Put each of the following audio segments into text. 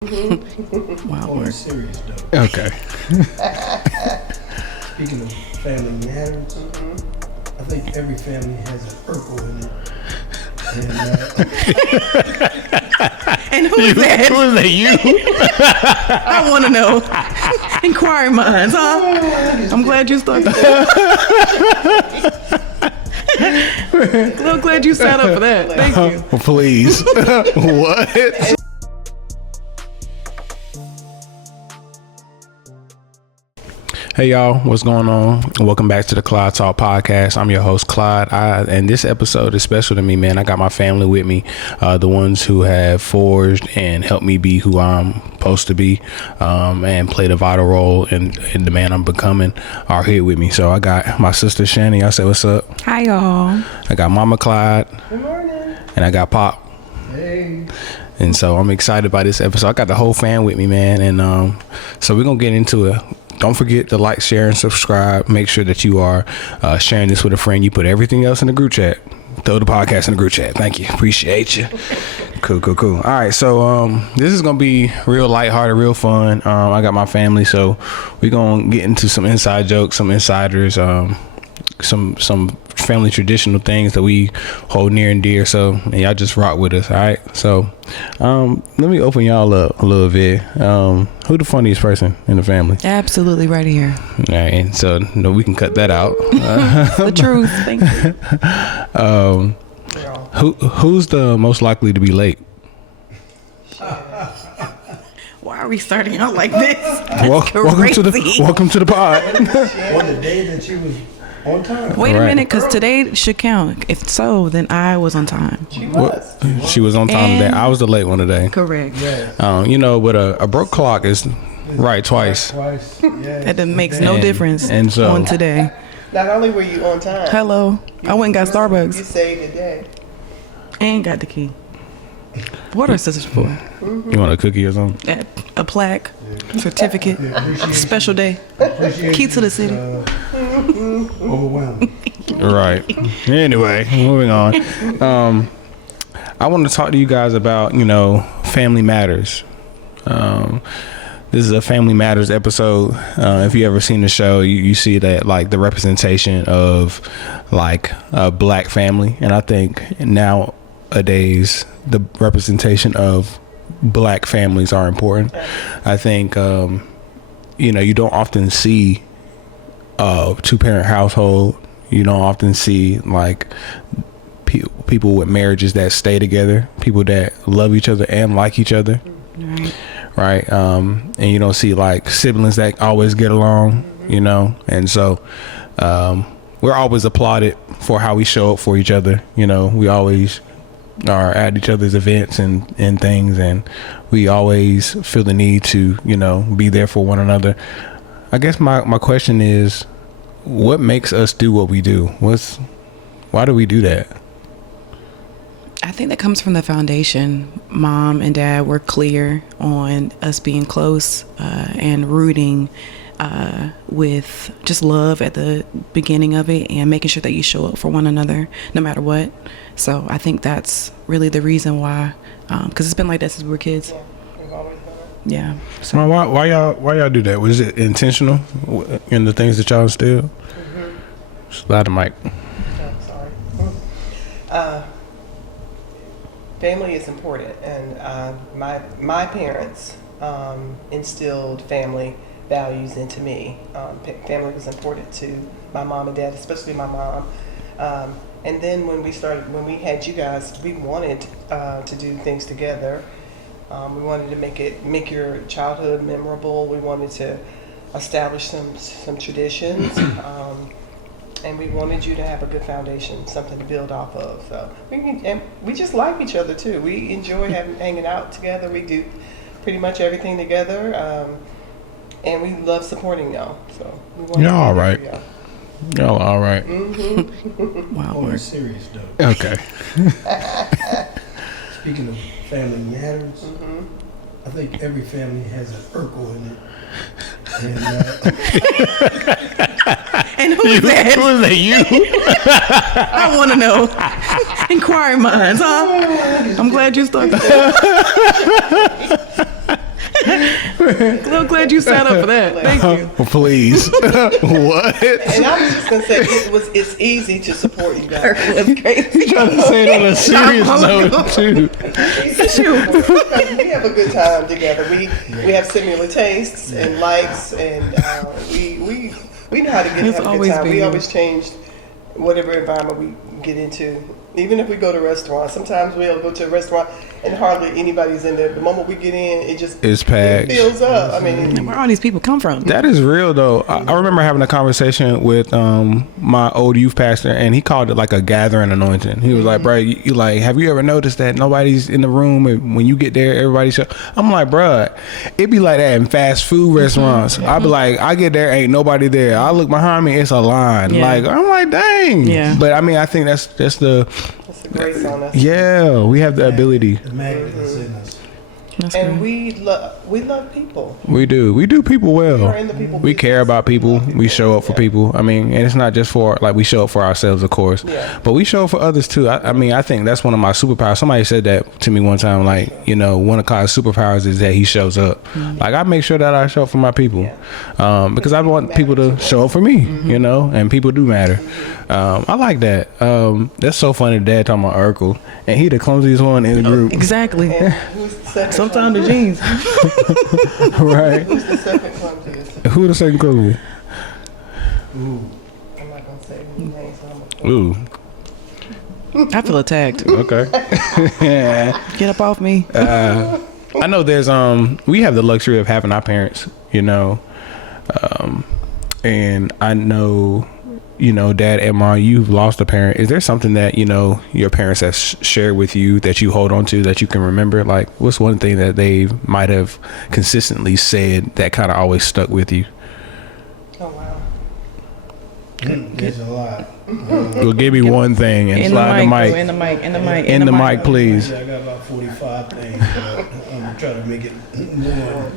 Wow. On a serious though. Okay. Speaking of family matters, I think every family has an Urkel in it. And who is that? Who is that? You? I want to know. Inquiring minds, huh? I'm glad you started. Real glad you signed up for that. Thank you. Please. What? Hey y'all, what's going on? Welcome back to the Clyde Talk Podcast. I'm your host Clyde, and this episode is special to me, man. I got my family with me, the ones who have forged and helped me be who I'm supposed to be, and played a vital role in the man I'm becoming, are here with me. So I got my sister Shani. I say what's up. Hi y'all. I got Mama Clyde. Good morning. And I got Pop. Hey. And so I'm excited by this episode. I got the whole fam with me, man. And so we're going to get into it. Don't forget to like, share, and subscribe. Make sure that you are sharing this with a friend. You put everything else in the group chat. Throw the podcast in the group chat. Thank you. Appreciate you. Cool. All right. So this is going to be real lighthearted, real fun. I got my family. So we're going to get into some inside jokes, some insiders, some family traditional things that we hold near and dear. So and y'all just rock with us. All right. So let me open y'all up a little bit. Who the funniest person in the family? Absolutely right here. All right. So no, we can cut that out. The truth. Thank you. Who's the most likely to be late? Why are we starting out like this? Welcome to the pod. On the day that you was on time. Wait a Right. minute, because today should count. If so, then I was on time. She was She was on time today. I was the late one today. Correct. Yeah. But a broke clock is right twice. Twice. Yeah. That makes no And- difference and so- on today. Not only were you on time, Hello. I went and got you Starbucks saved the day. and got the key. What are sisters for? You want a cookie or something? A plaque, certificate, special day, key to the city. Overwhelming. Right. Anyway, moving on. I want to talk to you guys about, family matters. This is a Family Matters episode. If you ever seen the show, you see that like the representation of like a black family. And I think nowadays the representation of black families are important. I think, you don't often see a two-parent household. You don't often see like people with marriages that stay together, people that love each other and like each other. Right. And you don't see like siblings that always get along, and so we're always applauded for how we show up for each other. We always are at each other's events and things, and we always feel the need to be there for one another. I guess my question is, what makes us do what we do? Why do we do that? I think that comes from the foundation. Mom and dad were clear on us being close and rooting with just love at the beginning of it and making sure that you show up for one another no matter what. So I think that's really the reason why, because it's been like that since we were kids. Yeah, we've always done it. Yeah. So why y'all do that? Was it intentional in the things that y'all instilled? Slide the mic. Oh, sorry. Family is important, and my parents instilled family values into me. Family was important to my mom and dad, especially my mom. And then when we had you guys, we wanted to do things together. We wanted to make your childhood memorable. We wanted to establish some traditions. And we wanted you to have a good foundation, something to build off of. So we just like each other too. We enjoy hanging out together. We do pretty much everything together, and we love supporting y'all. So Y'all all right. Y'all all right. Wow. On a serious note. Okay. Speaking of family matters, I think every family has an Urkel in it. And who is that? Who is that? You? I want to know. Inquiring minds, huh? I'm glad you started. I'm glad you signed up for that. Thank you. Please. What? And I was just gonna say it's easy to support you guys. That's great. You trying to say it on a serious note too? Because we have a good time together. We have similar tastes and likes, and we know how to It's have a good always time. We been- always changed whatever environment we get into. Even if we go to restaurants, sometimes we'll go to a restaurant and hardly anybody's in there. The moment we get in, It's packed. it fills up. I mean, Where all these people come from? That is real though. I remember having a conversation with my old youth pastor, and he called it like a gathering anointing. He was like, "Bro, you like, have you ever noticed that nobody's in the room, and when you get there, everybody show?" I'm like, "Bruh, it be like that in fast food restaurants." I be like, I get there, ain't nobody there. I look behind me, it's a line. Yeah. Like I'm like, dang. Yeah. But I mean, I think that's the it's a grace on us. yeah. We have the ability. The magnet is in us. That's And great. we love people. We do people well. We are in the people We care business. about people. We show up for people. I mean, and it's not just for like we show up for ourselves, of course, Yeah. but we show up for others too. I mean, I think that's one of my superpowers. Somebody said that to me one time. Like, you know, one of Kai's superpowers is that he shows up. Like, I make sure that I show up for my people, because I want people to show up for me. You know, and people do matter. I like that. That's so funny. Dad talking about Urkel, and he the clumsiest one in the group. Exactly. And who's the second? Sometimes the jeans. Right? Who's the second clumsiest? Who the second clumsy? Ooh. I'm not gonna say his name. So Ooh. I feel attacked. Okay. Get up off me. I know there's we have the luxury of having our parents, you know, and I know, you know, Dad and Mom, you've lost a parent. Is there something that, you know, your parents have shared with you that you hold on to that you can remember? Like, what's one thing that they might have consistently said that kind of always stuck with you? Oh wow. There's a lot. Well, give me one thing and In the slide the mic. mic. In the mic. In the mic. In the mic, please. I got about 45 things, but I'm gonna try to make it more.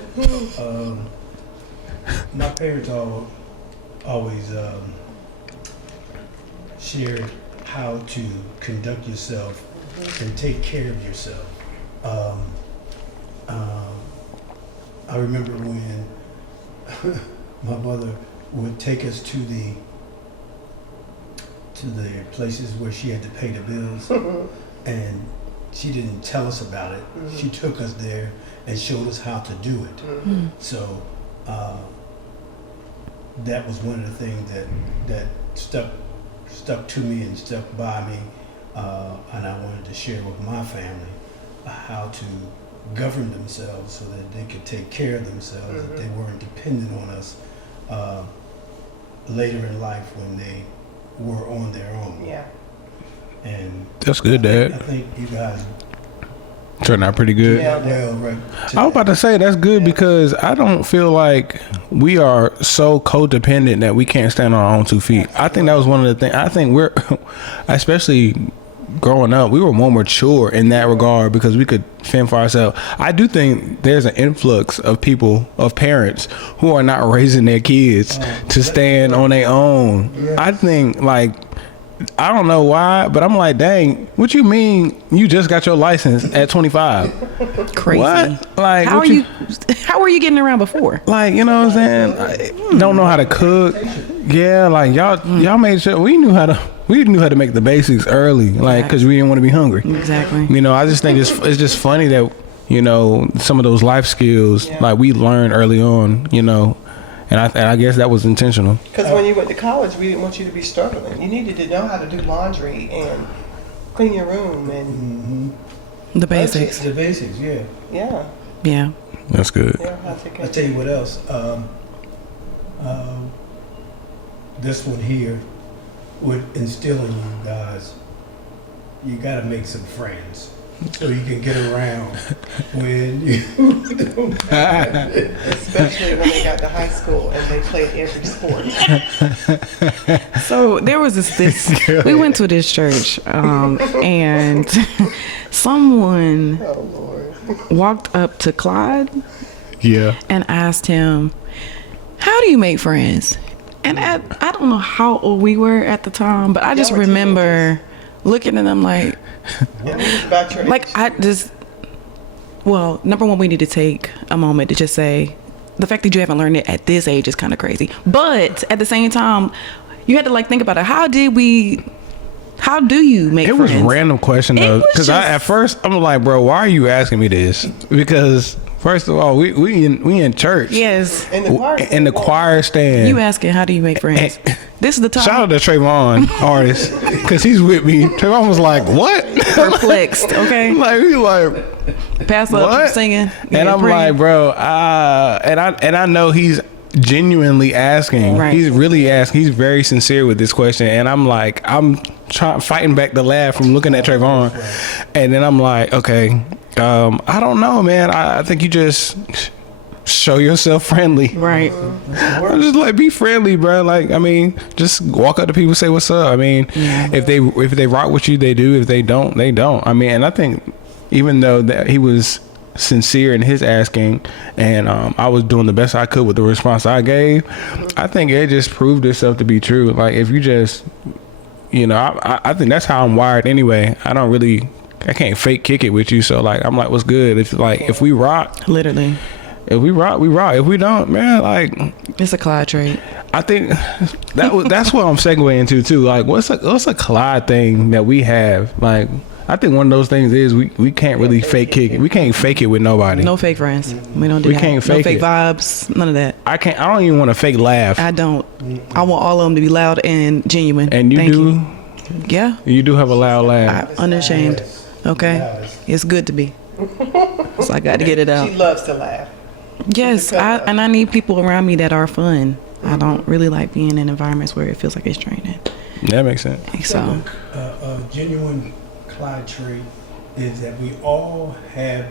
My parents always shared how to conduct yourself and take care of yourself. I remember when my mother would take us to the places where she had to pay the bills, and she didn't tell us about it. She took us there and showed us how to do it. So that was one of the things that stuck to me and stuck by me, and I wanted to share with my family how to govern themselves so that they could take care of themselves, that they weren't dependent on us later in life when they were on their own. Yeah. And That's good, I Dad. think you guys Turned out pretty good. Yeah. well right. I was about to say that's good because I don't feel like we are so codependent that we can't stand on our own 2 feet. I think that was one of the things. I think we're, especially growing up, we were more mature in that regard because we could fend for ourselves. I do think there's an influx of people, of parents who are not raising their kids to stand on their own. I think like, I don't know why, but I'm like, dang, what you mean you just got your license at 25? Crazy. What? Like, How what are you? How were you getting around before? like, you know what I'm saying? Don't know how to cook. Yeah, like y'all made sure we knew how to make the basics early, like, because we didn't want to be hungry. Exactly. You know, I just think it's just funny that, you know, some of those life skills like we learned early on, you know, and I guess that was intentional. Because when you went to college, we didn't want you to be struggling. You needed to know how to do laundry and clean your room and The basics. The basics, yeah. yeah, Yeah. That's good. yeah, how to take care I'll of tell you what else. This one here would instill in you guys, you got to make some friends so you can get around when you don't. especially when they got to high school and they played every sport. So there was this we went to this church, and someone Oh Lord. walked up to Clyde Yeah. and asked him, "How do you make friends?" And I don't know how old we were at the time, but I just Y'all were remember looking at them like And it was about your like age. I just Well, number one, we need to take a moment to just say the fact that you haven't learned it at this age is kind of crazy. But at the same time, you had to like think about it. How do you make It friends? was a random question It though, was because just- at first I'm like, bro, why are you asking me this? Because first of all, we in church. Yes. In the choir In the choir stand. You asking how do you make friends? This is the time. Shout out to Trayvon, artist, because he's with me. Trayvon was like, what? Perplexed, okay? Like, he like, Pass up what? singing. And I'm praying. like, bro, and I know he's genuinely asking. Right. He's really asking. He's very sincere with this question. And I'm like, I'm fighting back the laugh from looking at Trayvon. And then I'm like, okay, I don't know, man. I think you just show yourself friendly. Right. I'm just like, be friendly, bro. Like, I mean, just walk up to people, say what's up. I mean, if they rock with you, they do. If they don't, they don't. I mean, and I think even though that he was sincere in his asking, and I was doing the best I could with the response I gave, I think it just proved itself to be true. Like, if you just, you know, I think that's how I'm wired anyway. I can't fake kick it with you. So like, I'm like, what's good? If we rock, Literally. if we rock, we rock. If we don't, man, like, It's a Clyde trait. I think that's what I'm segueing into too. Like, what's a Clyde thing that we have? Like, I think one of those things is we can't really fake kick it. We can't fake it with nobody. No fake friends. We don't do We that. can't no fake fake it. vibes. None of that. I don't even want to fake laugh. I don't. I want all of them to be loud and genuine. And you Thank do. you. Yeah. You do have a loud laugh. Unashamed. Okay. Yes. It's good to be. So I got to get it She out. loves to laugh. Yes. I need people around me that are fun. I don't really like being in environments where it feels like it's draining. That makes sense. So A genuine Clyde trait is that we all have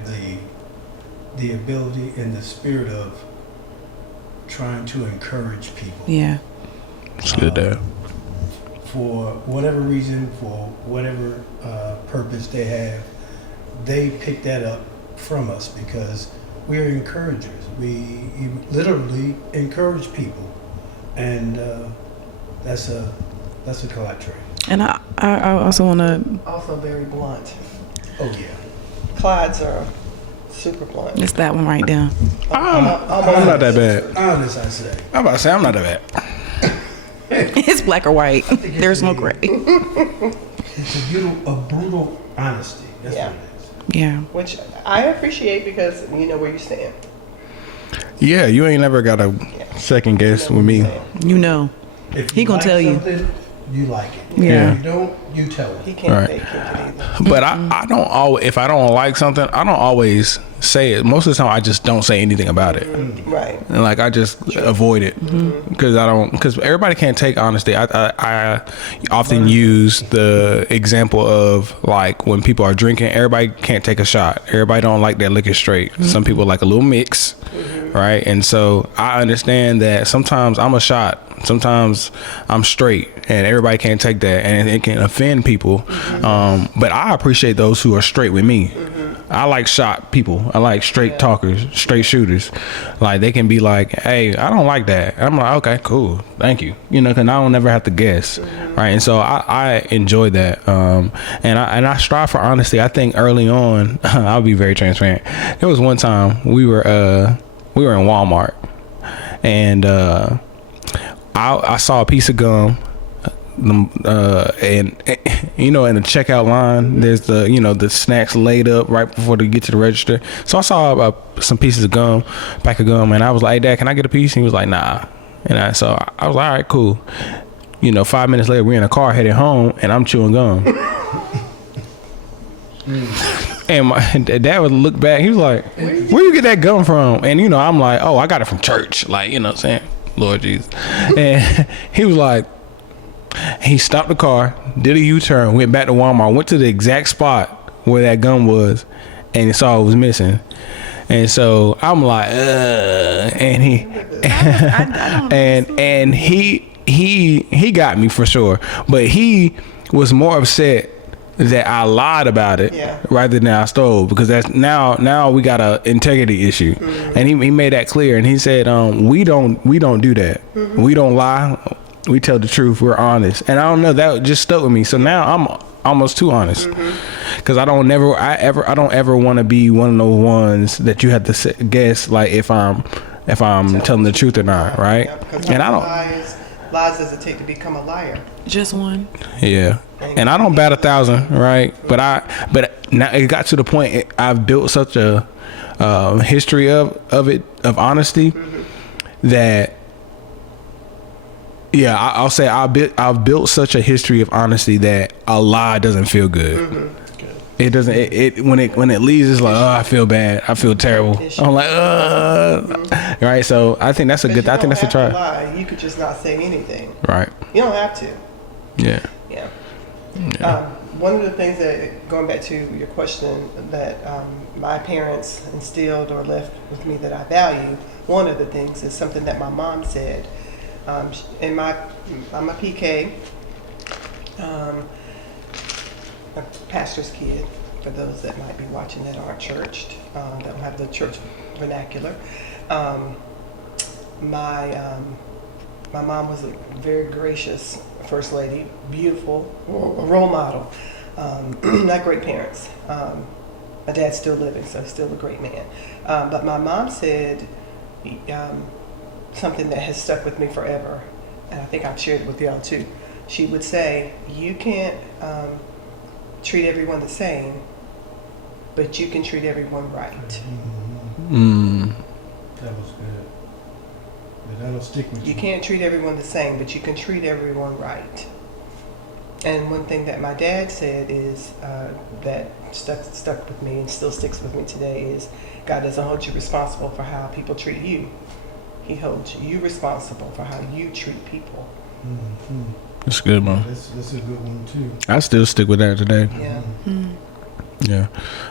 the ability and the spirit of trying to encourage people. yeah. It's good there. For whatever reason, for whatever purpose they have, they pick that up from us because we're encouragers. We literally encourage people, and that's a Clyde trait. And I also want to. Also very blunt. Oh yeah. Clydes are super blunt. It's that one right there. I'm not that bad. Honest, I say. I'm about to say I'm not that bad. It's black or white. There's no gray. It's a brutal honesty. That's Yeah. what it is. Yeah. Which I appreciate because you know where you stand. Yeah, you ain't never got a second guess with me. You know. If He you gonna like tell you. something, you like it. Yeah. If you don't, you tell He him. can't Right. fake it either. But I don't always, if I don't like something, I don't always say it. Most of the time, I just don't say anything about it. Right. And like, I just avoid it because because everybody can't take honesty. I often use the example of like when people are drinking, everybody can't take a shot. Everybody don't like their liquor straight. Some people like a little mix, right? And so I understand that sometimes I'm a shot, sometimes I'm straight, and everybody can't take that, and it can offend people. But I appreciate those who are straight with me. I like shot people. I like straight talkers, straight shooters. Like, they can be like, hey, I don't like that. I'm like, okay, cool. Thank you. You know, because I don't never have to guess. Right. And so I enjoy that. And I strive for honesty. I think early on, I'll be very transparent. There was one time we were in Walmart, and I saw a piece of gum. And you know, in the checkout line, there's the snacks laid up right before they get to the register. So I saw some pieces of gum, pack of gum, and I was like, hey, Dad, can I get a piece? And he was like, nah. And I was like, all right, cool. 5 minutes later, we're in a car heading home, and I'm chewing gum. And my dad would look back. He was like, where you get that gum from? And I'm like, oh, I got it from church. Like, what I'm saying, Lord Jesus. And he was like, he stopped the car, did a U-turn, went back to Walmart, went to the exact spot where that gum was, and he saw it was missing. And so I'm like, and he and he got me for sure, but he was more upset that I lied about it rather than I stole, because that's now we got a integrity issue. And he made that clear, and he said, we don't do that. We don't lie. We tell the truth. We're honest. And I don't know, that just stuck with me. So now I'm almost too honest. because I don't ever want to be one of those ones that you have to guess like if I'm telling the truth or not, right? Yeah, because And I don't. Lies does it take to become a liar? Just one. Yeah, and I don't bat 1,000, right? But now it got to the point I've built such a history of honesty that I'll say I've built such a history of honesty that a lie doesn't feel good. It doesn't. It when it leaves, it's like, oh, I feel bad. I feel terrible. I'm like, right. So I think that's a good. I think that's a try. Lie. You could just not say anything. Right. You don't have to. Yeah. Yeah. One of the things that, going back to your question, that my parents instilled or left with me that I value, one of the things is something that my mom said. I'm a PK. A pastor's kid, for those that might be watching that aren't churched, that don't have the church vernacular. My mom was a very gracious first lady, beautiful, a role model. Not great parents. My dad's still living, so he's still a great man. But my mom said something that has stuck with me forever, and I think I've shared it with y'all too. She would say, you can't treat everyone the same, but you can treat everyone right. That was good. But that'll stick with you. You can't treat everyone the same, but you can treat everyone right. And one thing that my dad said is that stuck with me and still sticks with me today is God doesn't hold you responsible for how people treat you. He holds you responsible for how you treat people. Mm-hmm. That's good, man. That's a good one too. I still stick with that today. Yeah. Yeah.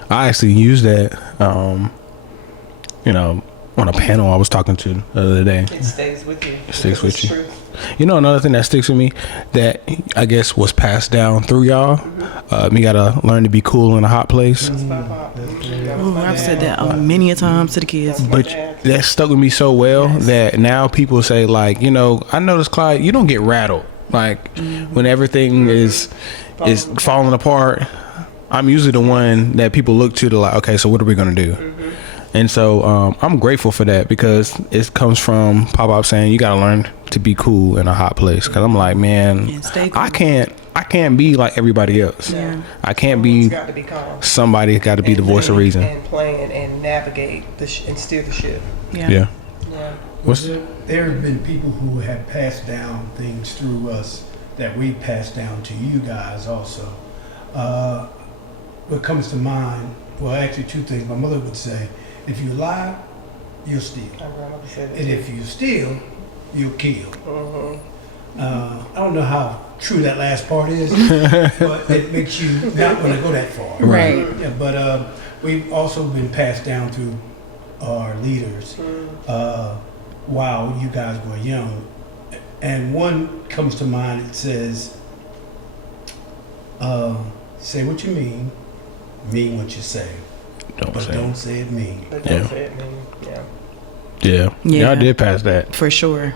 I actually used that, on a panel I was talking to the other day. It stays with you. It sticks with you. Truth. Another thing that sticks with me that I guess was passed down through y'all, you gotta learn to be cool in a hot place. That's my pop. Ooh, I've said that many a times to the kids. But that stuck with me so well that now people say like, I noticed, Clyde, you don't get rattled. Like when everything is falling apart, I'm usually the one that people look to like, okay, so what are we gonna do? And so I'm grateful for that because it comes from Pop-Up saying you gotta learn to be cool in a hot place. Cause I'm like, man, Stay cool. I can't be like everybody else. Yeah. I can't Someone's be. got to be calm. Somebody's got to be the voice of reason. And plan and navigate and steer the ship. Yeah. There have been people who have passed down things through us that we passed down to you guys also. What comes to mind, well, actually two things. My mother would say, if you lie, you'll steal. My grandmother said it And too. if you steal, you'll kill. I don't know how true that last part is, but it makes you not want to go that far. Right. Yeah, but we've also been passed down through our leaders while you guys were young. And one comes to mind, it says, say what you mean what you say. Don't say it mean. But don't say it mean. Yeah. Y'all did pass that. For sure.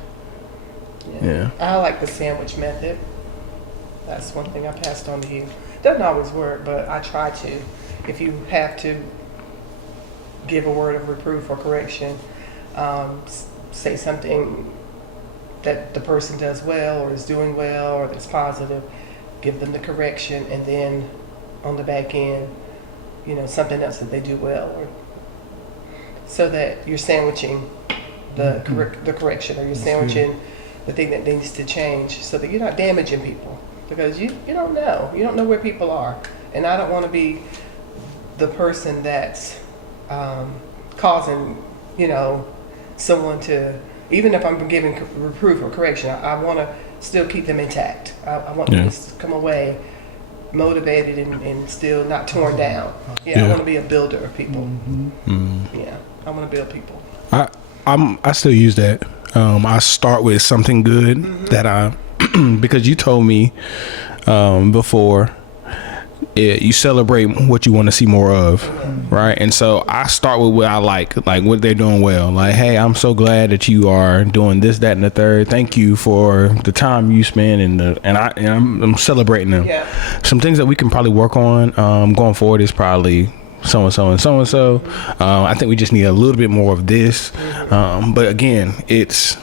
Yeah. I like the sandwich method. That's one thing I passed on to you. Doesn't always work, but I try to. If you have to give a word of reproof or correction, say something that the person does well or is doing well or that's positive, give them the correction, and then on the back end, something else that they do well, or so that you're sandwiching the correction, or you're sandwiching the thing that needs to change, so that you're not damaging people, because you don't know where people are, and I don't want to be the person that's causing someone to, even if I'm giving reproof or correction, I want to still keep them intact. I want them to come away motivated and still not torn down. I want to be a builder of people. Yeah, I want to build people. I still use that. I start with something good that because you told me before you celebrate what you want to see more of, right? And so I start with what I like what they're doing well. Like, hey, I'm so glad that you are doing this, that, and the third. Thank you for the time you spend, and I'm celebrating them. Yeah. Some things that we can probably work on going forward is probably so and so and so and so. I think we just need a little bit more of this. But again, this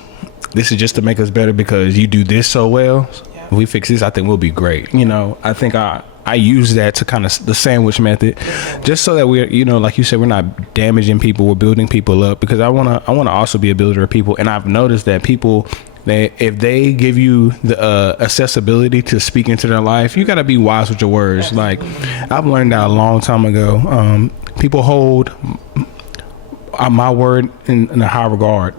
is just to make us better because you do this so well. Yeah. If we fix this, I think we'll be great. You know, I think I use that to kind of the sandwich method, just so that we're, you know, like you said, we're not damaging people, we're building people up, because I want to also be a builder of people. And I've noticed that people, if they give you the accessibility to speak into their life, you got to be wise with your words. Like, I've learned that a long time ago. People hold my word in a high regard,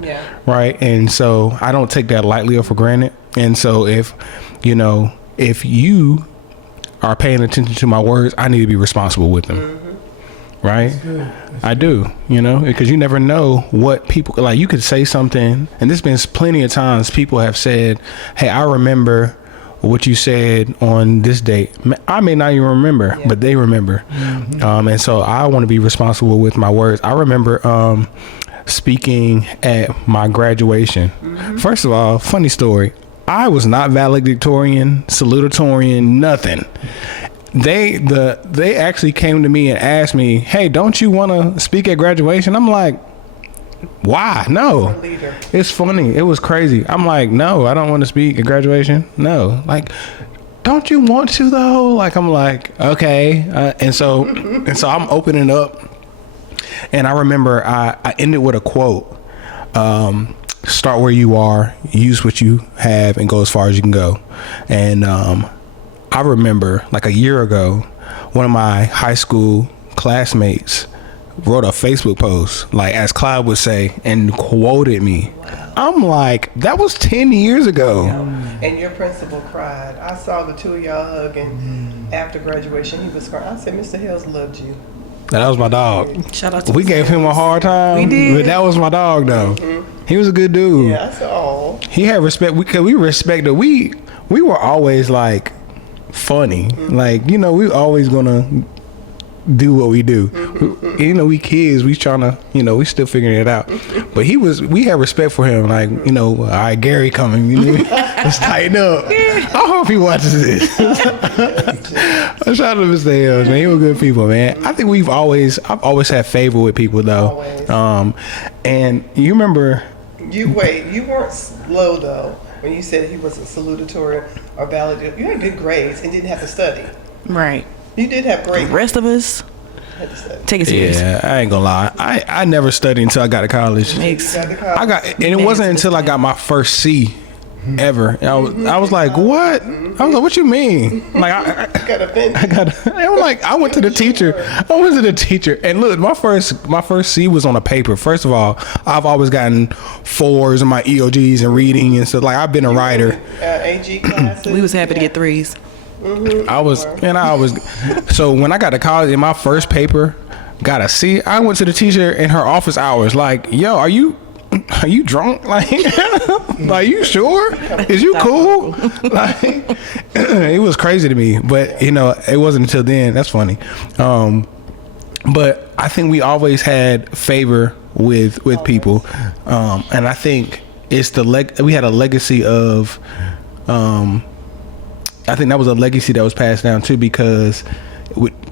right? And so I don't take that lightly or for granted. And so if you are paying attention to my words, I need to be responsible with them, right? I do, because you never know what people, like, you could say something, and there's been plenty of times people have said, hey, I remember what you said on this date. I may not even remember, but they remember. And so I want to be responsible with my words. I remember speaking at my graduation. First of all, funny story. I was not valedictorian, salutatorian, nothing. They actually came to me and asked me, hey, don't you want to speak at graduation? I'm like, why? No. It's funny. It was crazy. I'm like, no, I don't want to speak at graduation. No. Like, don't you want to though? Like, I'm like, okay. And so I'm opening up, and I remember I ended with a quote. Start where you are, use what you have, and go as far as you can go. And I remember, like, a year ago, one of my high school classmates wrote a Facebook post, like, as Clyde would say, and quoted me. Wow. I'm like, that was 10 years ago. And your principal cried. I saw the two of y'all hugging after graduation. He was crying. I said, Mr. Hills loved you. That was my dog. Shout out to We gave him a hard time. We did. But that was my dog, though. He was a good dude. Yeah, I saw. He had respect. We respected. We were always, like, funny. Like, we always gonna do what we do. We kids, we trying to, we still figuring it out. But we had respect for him. Like, all right, Gary coming, let's tighten up. I hope he watches this. Shout out to Mr. Hills, man. He was good people, man. I think I've always had favor with people, though. Always. And you remember, you weren't slow though when you said he wasn't salutatory or valedictorian. You had good grades and didn't have to study. Right. You did have great. The rest of us had to study. take it serious. yeah, I ain't gonna lie. I never studied until I got to college. Makes And it wasn't until I got my first C ever. And I was like, what? I was like, what you mean? Like, I went to the teacher. And look, my first C was on a paper. First of all, I've always gotten 4s in my EOGs and reading and stuff. Like, I've been a writer. AG classes. we was happy to get 3s. So when I got to college, in my first paper, got a C, I went to the teacher in her office hours, like, yo, are you drunk? Like, like, you sure? Is you cool? Like, it was crazy to me, but it wasn't until then. That's funny. But I think we always had favor with people, and I think it's we had a legacy of. I think that was a legacy that was passed down too, because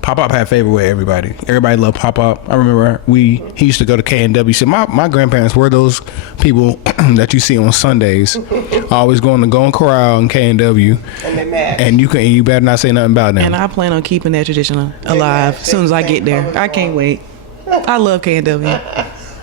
Pop-Up had favor with everybody. Everybody loved Pop-Up. I remember he used to go to K&W. So my grandparents were those people that you see on Sundays, always going to Golden Corral and K&W. And they match. And you better not say nothing about them. And I plan on keeping that tradition alive as soon as I get there. I can't wait. I love K&W.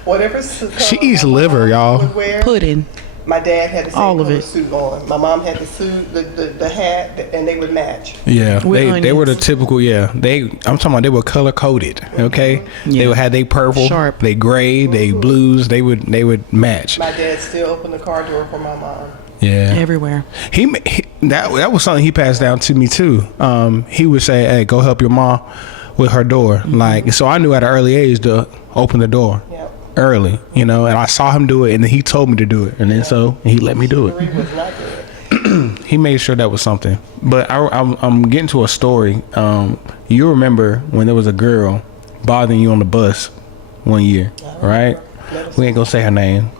Whatever. She eats liver, y'all. Pudding. My dad had the same All of color it. suit on. My mom had the suit, the hat, and they would match. Yeah, With they were the onions. typical. Yeah, I'm talking about they were color coded. Okay, they would have they purple, Sharp. they gray, they blues. They would match. My dad still opened the car door for my mom. Yeah, Everywhere. he that was something he passed down to me too. He would say, "Hey, go help your mom with her door." Like, so I knew at an early age to open the door. Yep. Early, and I saw him do it, and then he told me to do it, and then so he let me do it. Chivalry was not good. he made sure that was something. But I'm getting to a story. You remember when there was a girl bothering you on the bus one year, right? We ain't gonna say her name.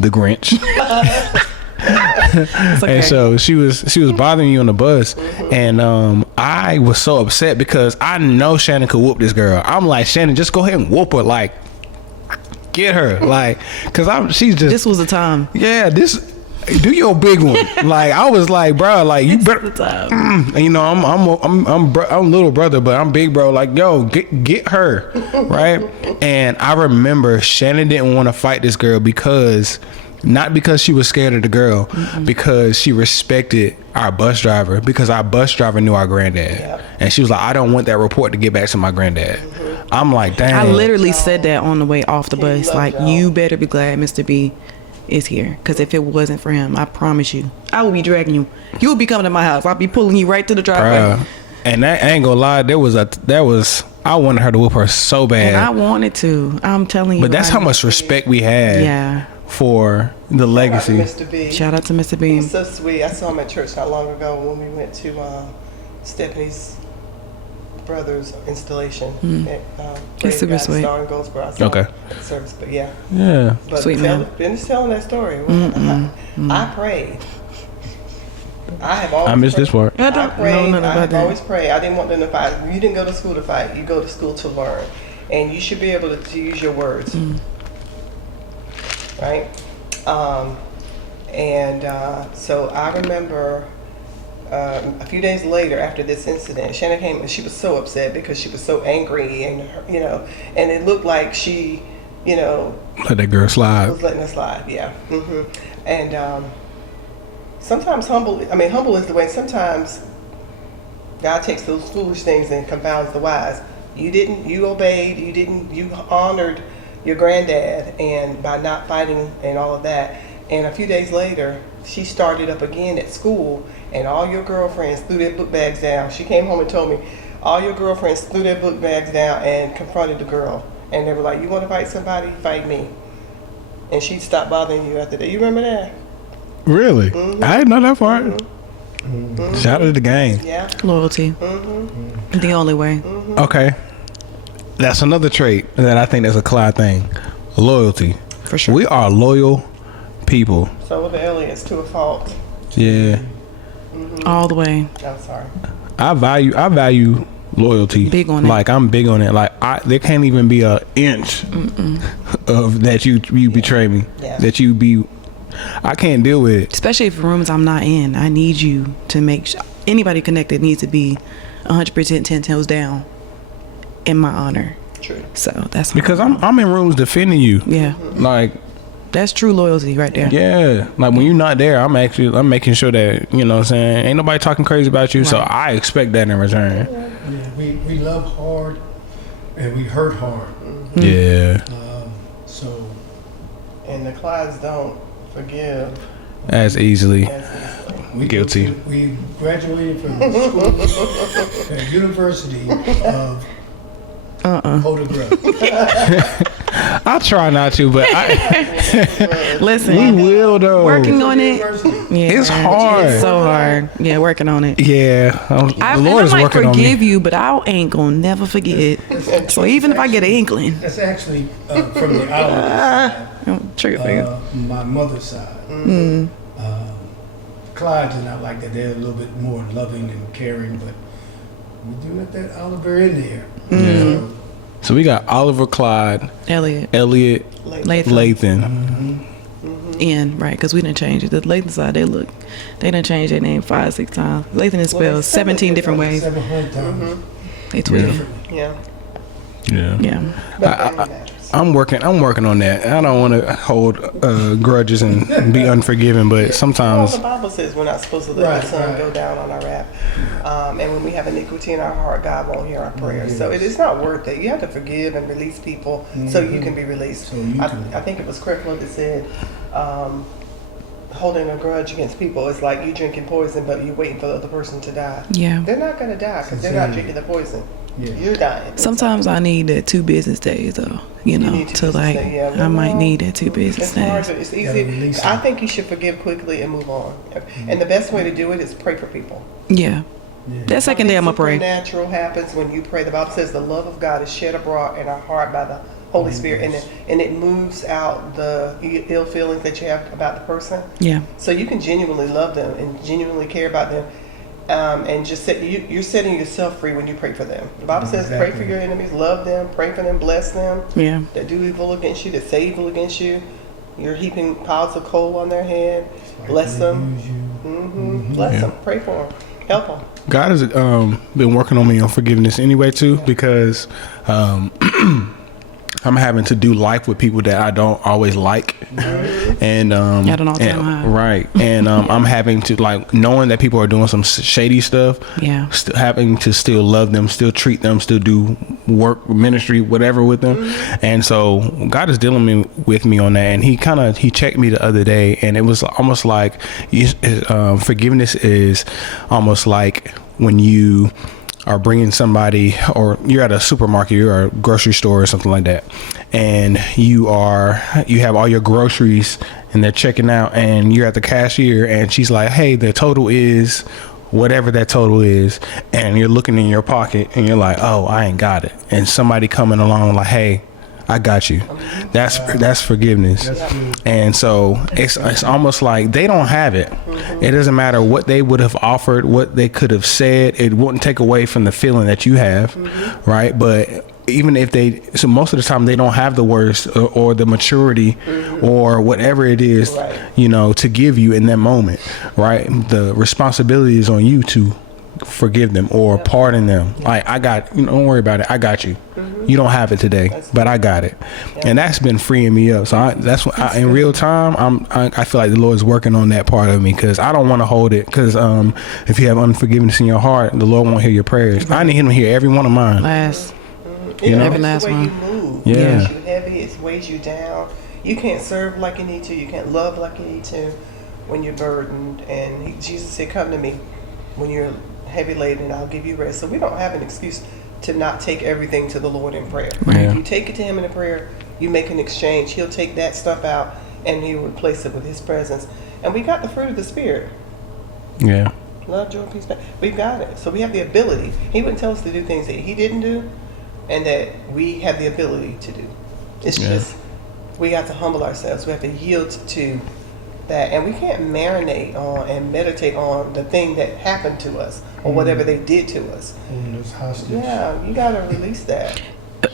The Grinch. Okay. And so she was bothering you on the bus, and I was so upset because I know Shannon could whoop this girl. I'm like, Shannon, just go ahead and whoop her, like get her, like, cause she's just. This was the time. Yeah, do your big one. Like I was like, bro, like you better. The time. And, you know, I'm little brother, but I'm big bro. Like, yo, get her, right? And I remember Shannon didn't want to fight this girl not because she was scared of the girl, because she respected our bus driver, because our bus driver knew our granddad. Yep. And she was like, I don't want that report to get back to my granddad. I'm like, dang. I literally said that on the way off the bus. loved Like, y'all. you better be glad Mr. B is here. Because if it wasn't for him, I promise you, I would be dragging you. You would be coming to my house. I'll be pulling you right to the driveway. Bruh. And that, I ain't gonna lie, I wanted her to whoop her so bad. And I wanted to. I'm telling you. But that's right how much respect we had Yeah. for the legacy. Mr. B. Shout out to Mr. He Bean. was so sweet. I saw him at church not long ago when we went to Stephanie's brother's installation at He's super sweet. Star in Goldsboro. I saw Okay. him at the service, but yeah. Yeah. But Sweet man. finish telling that story. I prayed. I have always I missed prayed. this part. I don't prayed. know nothing I about have that. always prayed. I didn't want them to fight. You didn't go to school to fight. You go to school to learn. And you should be able to use your words. Right? So I remember a few days later after this incident, Shannon came and she was so upset because she was so angry and, and it looked like she, Let that girl slide. was letting us slide. Yeah. And sometimes humble is the way. Sometimes God takes those foolish things and confounds the wise. You obeyed, you honored your granddad, and by not fighting and all of that. And a few days later, she started up again at school, and all your girlfriends threw their book bags down. She came home and told me, all your girlfriends threw their book bags down and confronted the girl. And they were like, you want to fight somebody? Fight me. And she stopped bothering you after that. You remember that? Really? I didn't know that part. Shout out to the gang. Yeah. Loyalty. The only way. Okay. That's another trait that I think that's a Clyde thing. Loyalty. For sure. We are loyal people. So were the aliens to a fault. Yeah. All the way. I'm sorry. I value loyalty. Big on it. Like I'm big on it. Like there can't even be an inch of that you betray me. Yeah. That you be. I can't deal with it. Especially if rooms I'm not in. I need you to make sure. Anybody connected needs to be 100% 10 toes down in my honor. True. So that's Because I'm in rooms defending you. Yeah. Like That's true loyalty right there. yeah. Like when you're not there, I'm making sure that, you know what I'm saying, ain't nobody talking crazy about you. So Right. I expect that in return. Yeah, we love hard and we hurt hard. Yeah. So And the Clydes don't forgive As easily. as easily. we Guilty. We graduated from school at University of Photograph. I try not to, but I Listen, we will though. working on it. University. Yeah, It's hard. It's so hard. Yeah, working on it. Yeah. The Lord I is might working on forgive me. you, but I ain't gonna never forget. So even if I get an inkling, That's actually from the Islanders trigger finger. side, my mother's side. Clydes are not like that. They're a little bit more loving and caring, but we do let that Oliver in there. So, So we got Oliver, Clyde, Elliot, Elliot, Lathan, Lathan. Ian, right? Because we didn't change it. The Lathan side, they didn't change their name 5-6 times. Lathan is spelled 17 different ways. 700 times. They tweeted. Yeah. Yeah. Yeah. But family matters. I'm working on that. I don't want to hold grudges and be unforgiving, but Well, sometimes the Bible says we're not supposed to let Right, the sun right. go down on our wrath. And when we have iniquity in our heart, God won't hear our prayers. So it is not worth it. You have to forgive and release people so you can be released. So you can- I think it was Creflo that said, holding a grudge against people is like you drinking poison, but you're waiting for the other person to die. Yeah. They're not going to die because they're not drinking the poison. Yeah. You're dying. Sometimes I need that 2 business days though, you know, need 2 to business like, days, yeah. I might Well, need that 2 business It's hard. days. It's Gotta easy. release I it. think you should forgive quickly and move on. And the best way to do it is pray for people. Yeah. Yeah. That second day I'm gonna pray. Supernatural happens when you pray. The Bible says the love of God is shed abroad in our heart by the Holy Spirit, and it moves out the ill feelings that you have about the person. Yeah. So you can genuinely love them and genuinely care about them, and just you're setting yourself free when you pray for them. The Bible says, "Pray for Exactly. your enemies, love them, pray for them, bless them Yeah. that do evil against you, that say evil against you. You're heaping piles of coal on their head. Bless them, Use you. bless Yeah. them, pray for them, help them." God has been working on me on forgiveness anyway too, because I'm having to do life with people that I don't always like, and At an all-time high. right, and I'm having to, like, knowing that people are doing some shady stuff, Yeah. having to still love them, still treat them, still do work, ministry, whatever with them, and so God is dealing with me on that, and he checked me the other day, and it was almost like forgiveness is almost like when you are bringing somebody, or you're at a supermarket, you're at a grocery store or something like that, and you have all your groceries and they're checking out, and you're at the cashier and she's like, hey, the total is whatever that total is, and you're looking in your pocket and you're like, oh, I ain't got it, and somebody coming along like, hey, I got you. That's forgiveness. That's good. And so it's almost like they don't have it. It doesn't matter what they would have offered, what they could have said. It wouldn't take away from the feeling that you have, right? But even if so most of the time they don't have the words or the maturity or whatever it is, Right. you know, to give you in that moment, right? The responsibility is on you to forgive them or pardon them. Like, don't worry about it. I got you. You don't have it today, but I got it. And that's been freeing me up. So that's what in real time, I feel like the Lord is working on that part of me, because I don't want to hold it. Because if you have unforgiveness in your heart, the Lord won't hear your prayers. I need him to hear every one of mine. Last. You know? Every It's last the way one. you move. Yeah. It makes you heavy. It weighs you down. You can't serve like you need to. You can't love like you need to when you're burdened. And Jesus said, "Come to me when you're heavy laden, and I'll give you rest." So we don't have an excuse to not take everything to the Lord in prayer. Right. If you take it to Him in a prayer, you make an exchange. He'll take that stuff out and He'll replace it with His presence. And we got the fruit of the Spirit. Yeah. Love, joy, peace. We've got it. So we have the ability. He wouldn't tell us to do things that He didn't do, and that we have the ability to do. It's Yeah. just, we have to humble ourselves. We have to yield to that. And we can't marinate on and meditate on the thing that happened to us or whatever they did to us. Holding those hostage. Yeah, you got to release that.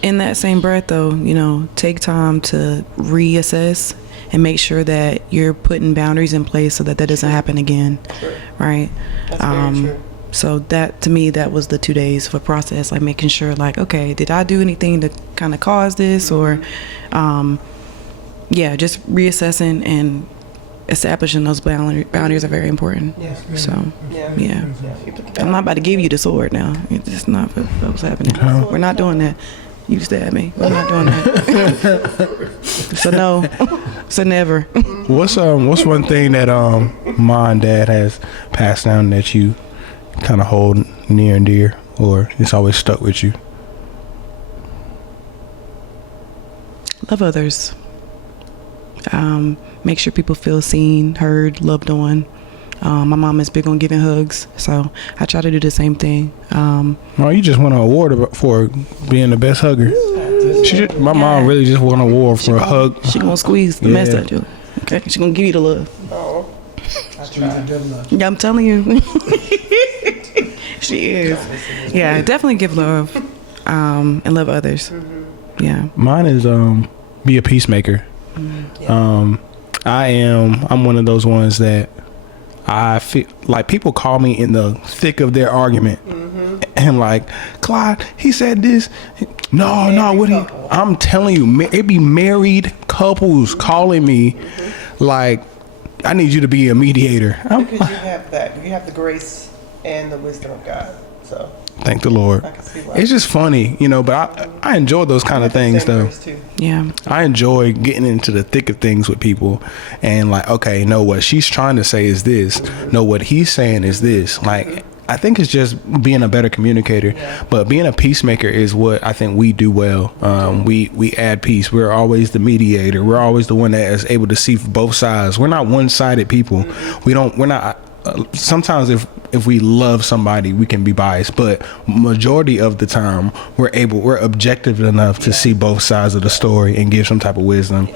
In that same breath though, you know, take time to reassess and make sure that you're putting boundaries in place so that doesn't happen again. True. Right. That's very true. So that, to me, that was the 2 days of a process, like making sure, like, okay, did I do anything to kind of cause this, or just reassessing and establishing those boundaries are very important. Yeah. So Yeah. yeah, You put the I'm not about to give you the sword now. It's just not what's happening. We're not doing that. You stab me. We're not doing that. So no. So never. What's one thing that mom and dad has passed down that you kind of hold near and dear, or it's always stuck with you? Love others. Make sure people feel seen, heard, loved on. My mom is big on giving hugs, so I try to do the same thing. Well, you just won an award for being the best hugger. My mom really just won an award for a hug. She gonna squeeze the mess out of you. Okay, she gonna give you the love. Oh, I Squeeze the tried. devil out. Yeah, I'm telling you. She is. Yeah, definitely give love, and love others. Yeah. Mine is be a peacemaker. I'm one of those ones that I feel like people call me in the thick of their argument, and like, Clyde, he said this. No, what he? I'm telling you, it be married couples calling me, like, I need you to be a mediator. Because you have that. You have the grace and the wisdom of God. So Thank the Lord. I can see why. It's just funny, but I enjoy those kind of things though. Yeah. I enjoy getting into the thick of things with people and like, okay, no, what she's trying to say is this. No, what he's saying is this. Like, I think it's just being a better communicator, but being a peacemaker is what I think we do well. We add peace. We're always the mediator. We're always the one that is able to see both sides. We're not one-sided people. We're not. Sometimes if we love somebody, we can be biased, but majority of the time we're objective enough to see both sides of the story and give some type of wisdom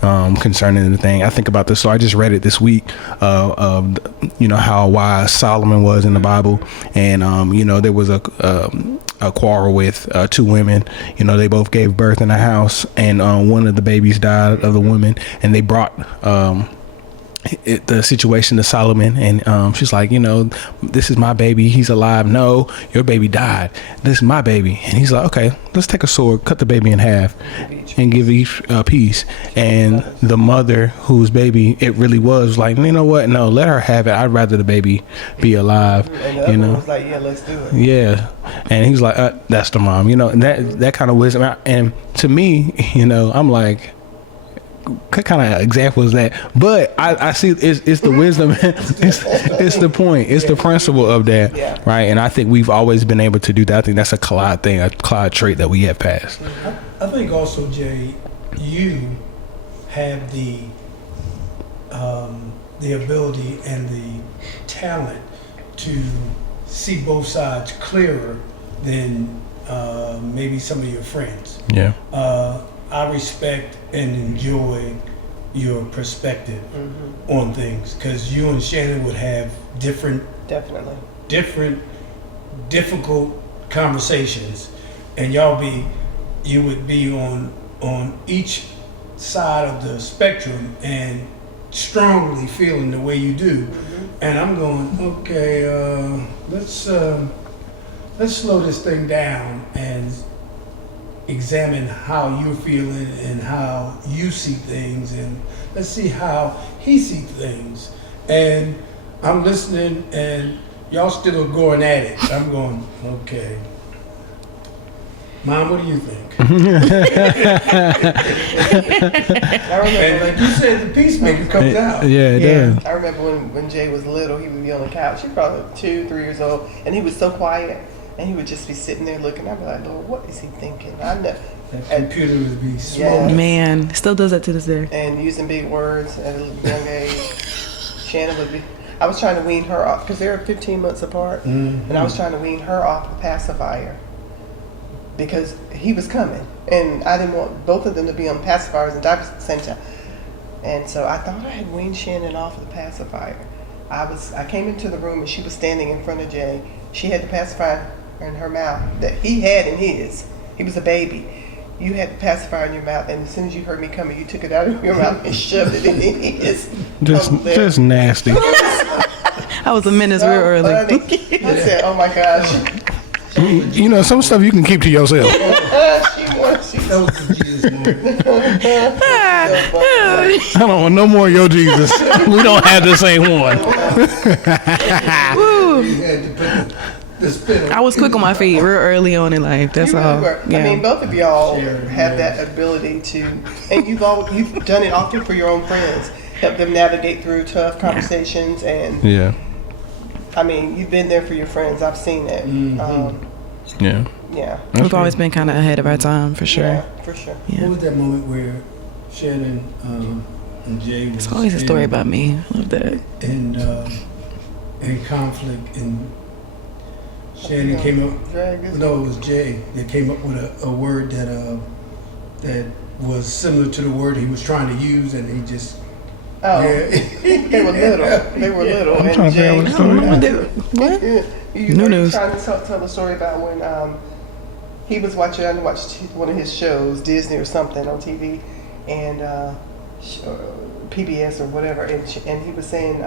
concerning the thing. I think about this, so I just read it this week of how wise Solomon was in the Bible, and there was a quarrel with two women. They both gave birth in a house, and one of the babies died of the woman, and they brought the situation to Solomon, and she's like, this is my baby, he's alive. No, your baby died. This is my baby. And he's like, okay, let's take a sword, cut the baby in half, and give each a piece. And the mother, whose baby it really was, like, you know what? No, let her have it. I'd rather the baby be alive. And the other one was like, yeah, let's do it. Yeah. And he was like, that's the mom. And that kind of wisdom. And to me, I'm like, what kind of example is that? But I see it's the wisdom. it's the point. It's the principle of that, right? And I think we've always been able to do that. I think that's a Clyde thing, a Clyde trait that we have passed. I think also, Jay, you have the ability and the talent to see both sides clearer than maybe some of your friends. Yeah. I respect and enjoy your perspective on things, because you and Shannon would have different, difficult conversations, and you would be on each side of the spectrum and strongly feeling the way you do. And I'm going, okay, let's slow this thing down and examine how you're feeling and how you see things, and let's see how he sees things. And I'm listening, and y'all still going at it. I'm going, okay, Mom, what do you think? And like you said, the peacemaker comes out. Yeah, it does. I remember when Jay was little, he would be on the couch. He was probably 2, 3 years old, and he was so quiet. And he would just be sitting there looking. I'd be like, Lord, what is he thinking? I know. That computer would be smoking. Man, still does that to this day. And using big words at a young age. Shannon would be. I was trying to wean her off, because they're 15 months apart. And I was trying to wean her off the pacifier, because he was coming. And I didn't want both of them to be on pacifiers and diapers at the same time. And so I thought I had weaned Shannon off the pacifier. I came into the room, and she was standing in front of Jay. She had the pacifier in her mouth that he had in his. He was a baby. You had the pacifier in your mouth, and as soon as you heard me coming, you took it out of your mouth and shoved it in his. Just nasty. I was a menace real early. I said, oh my gosh. Some stuff you can keep to yourself. I don't want no more of your Jesus. We don't have the same one. the I was quick on my feet real early on in life. That's all. Yeah. I mean, both of y'all have that ability to, and you've done it often for your own friends, help them navigate through tough conversations, and I mean, you've been there for your friends. I've seen it. Yeah. We've always been kind of ahead of our time, for sure. Yeah, for sure. Yeah. What was that moment where Shannon and Jay was It's always a story about me. I love that. And conflict, and Shannon came up. No, it was Jay that came up with a word that was similar to the word he was trying to use, and he just. Oh, they were little. They were little. I'm trying to figure out what the story is. What? You No were news. trying to tell the story about when he was watching. I watched one of his shows, Disney or something, on TV, and PBS or whatever, and he was saying,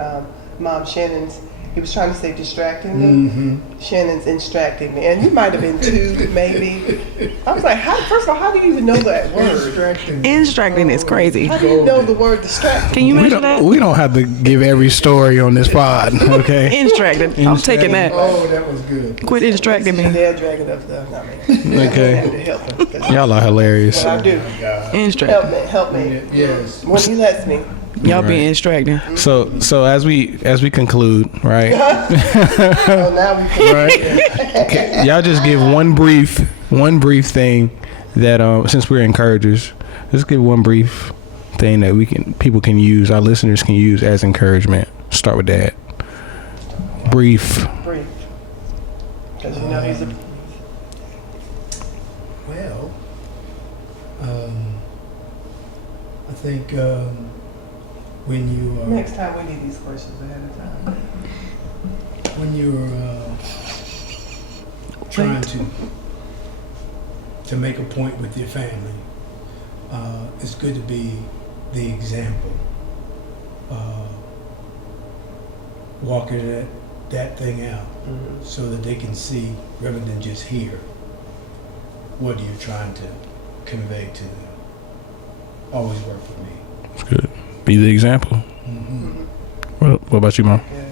"Mom, Shannon's." He was trying to say distracting me. Shannon's distracting me. And you might have been 2, maybe. I was like, first of all, how do you even know that word? Distracting is crazy. How do you know the word distracting? Can you mention that? We don't have to give every story on this pod, okay? Distracted. I'm taking that. Oh, that was good. Quit distracting me. They're dragging up stuff. I mean, Okay. I have to help him, 'cause Y'all are hilarious. what I do. Distracted. Help me. Yes. When he lets me. Y'all Right. being distracting. So as we conclude, right? Oh, now we can. Right. Okay, y'all just give one brief thing that since we're encouragers, just give one brief thing that people can use, our listeners can use as encouragement. Start with that. Brief. Brief. Because you know he's a. Well, I think when you are Next time we need these questions ahead of time. when you're trying to make a point with your family, it's good to be the example. Walking that thing out so that they can see rather than just hear what you're trying to convey to them. Always work for me. That's good. Be the example. Mm-hmm. What about you, Mom? Good.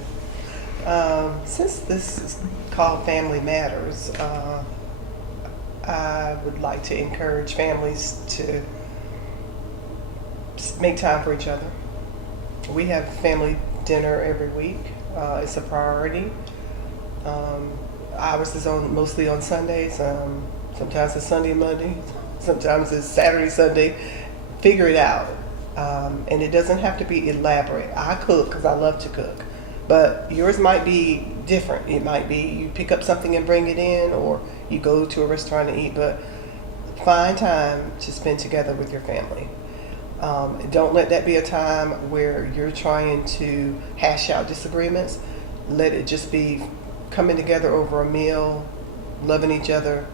Since this is called Family Matters, I would like to encourage families to make time for each other. We have family dinner every week. It's a priority. Ours is mostly on Sundays. Sometimes it's Sunday, Monday. Sometimes it's Saturday, Sunday. Figure it out. And it doesn't have to be elaborate. I cook because I love to cook. But yours might be different. It might be you pick up something and bring it in, or you go to a restaurant to eat. But find time to spend together with your family. Don't let that be a time where you're trying to hash out disagreements. Let it just be coming together over a meal, loving each other,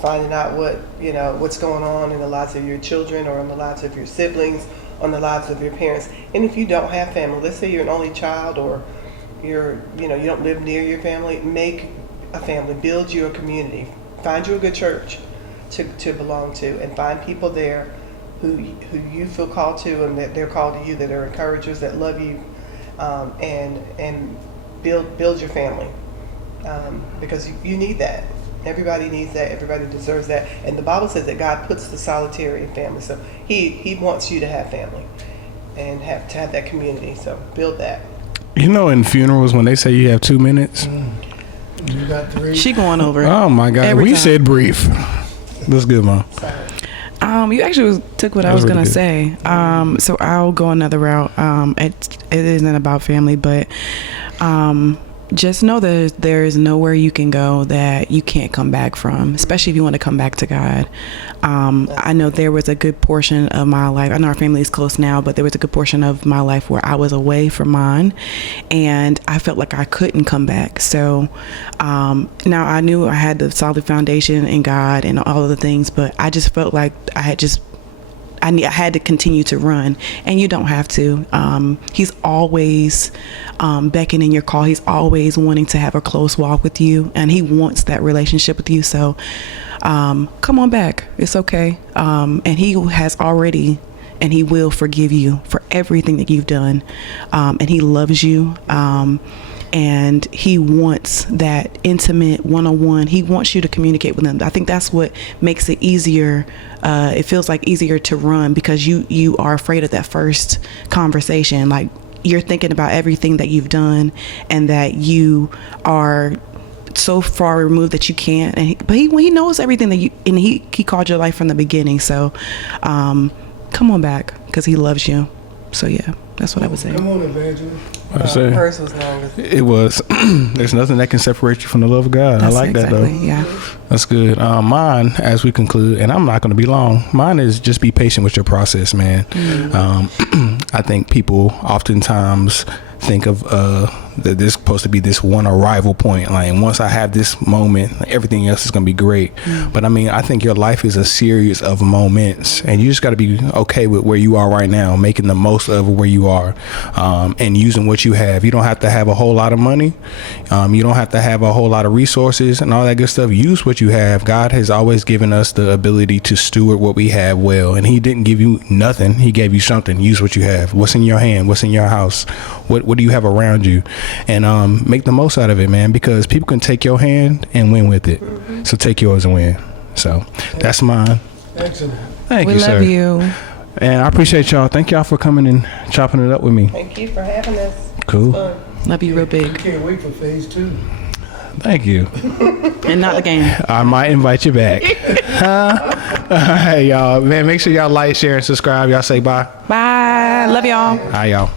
finding out what's going on in the lives of your children or in the lives of your siblings, on the lives of your parents. And if you don't have family, let's say you're an only child or you don't live near your family, make a family, build you a community, find you a good church to belong to, and find people there who you feel called to and that they're called to you, that are encouragers, that love you, and build your family, because you need that. Everybody needs that. Everybody deserves that. And the Bible says that God puts the solitary in family. So He wants you to have family and to have that community. So build that. You know, in funerals when they say you have 2 minutes. You got 3. She going over it. Oh my God, Every we time. said brief. That's good, Mom. You actually took what I was That was gonna really say. So I'll go another route. It isn't about family, but just know that there is nowhere you can go that you can't come back from, especially if you want to come back to God. I know there was a good portion of my life. I know our family is close now, but there was a good portion of my life where I was away from mine, and I felt like I couldn't come back. So now I knew I had the solid foundation in God and all of the things, but I just felt like I had to continue to run, and you don't have to. He's always beckoning your call. He's always wanting to have a close walk with you, and he wants that relationship with you. So come on back. It's okay. And he has already, and he will forgive you for everything that you've done. And he loves you. And he wants that intimate one-on-one. He wants you to communicate with him. I think that's what makes it easier. It feels like easier to run because you are afraid of that first conversation. Like you're thinking about everything that you've done and that you are so far removed that you can't. But he knows everything that he called your life from the beginning. So come on back because he loves you. So yeah, that's what I would say. Come on, Evangelist. Hers was longer. It was. There's nothing that can separate you from the love of God. That's I like that though. Yeah. That's good. Mine, as we conclude, and I'm not going to be long. Mine is just be patient with your process, man. Mm-hmm. I think people oftentimes think of that there's supposed to be this one arrival point. Like once I have this moment, everything else is going to be great. But I mean, I think your life is a series of moments, and you just got to be okay with where you are right now, making the most of where you are, and using what you have. You don't have to have a whole lot of money. You don't have to have a whole lot of resources and all that good stuff. Use what you have. God has always given us the ability to steward what we have well, and he didn't give you nothing. He gave you something. Use what you have. What's in your hand? What's in your house? What do you have around you? And make the most out of it, man, because people can take your hand and win with it. So take yours and win. So that's mine. Excellent. Thank We you, love sir. you. And I appreciate y'all. Thank y'all for coming and chopping it up with me. Thank you for having us. Cool. Fun. Love you real We big. can't wait for phase 2. Thank you. And not the game. I might invite you back. All right, y'all. Man, make sure y'all like, share, and subscribe. Y'all say bye. Bye. Love y'all. Hi, y'all.